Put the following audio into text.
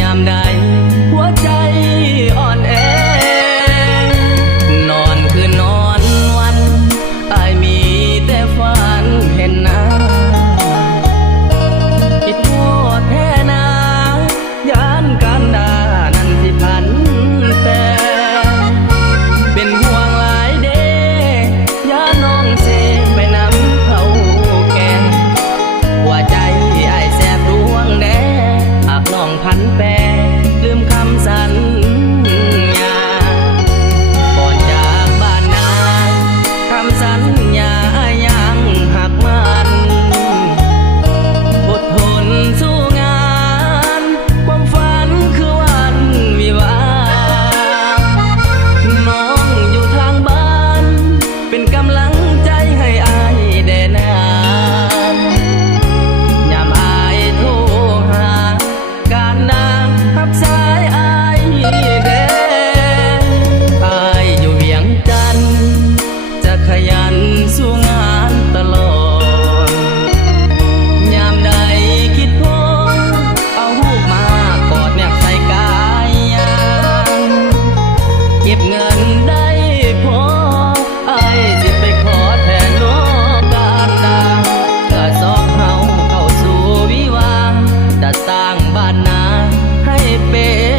ยามใดหัวใจอ่อนแอนอนคือนอนวันอายมีแต่ฝันเห็นหน้าคิดโทษแท้นายานการดานั้นที่พันแปรเป็นห่วงหลายเดยาน้องเสไปนำเขาแก่หัวใจไอ้แสบดวงแดหากน้องพันแปรลืมคำสัญญาก่อนจากบ้านนาคำสัญญายังหักมันอดทนสู้งานความฝันคือวันวิวาน้องอยู่ทางบ้านเป็นกำลังใจให้อายแด่นานยามอายโทรหาการนางทับสายอายแด่อายอยู่เวียงจันทน์จะขยันสู้งานตลอดยามใดคิดพอเอาหูกมากอดแนบใส่กายยางเก็บเงินได้พออายสิไปขอแทนโลการดาเพื่อสอบเฮาเข้าสู่วิวาจะสร้างบ้านนาให้เป็น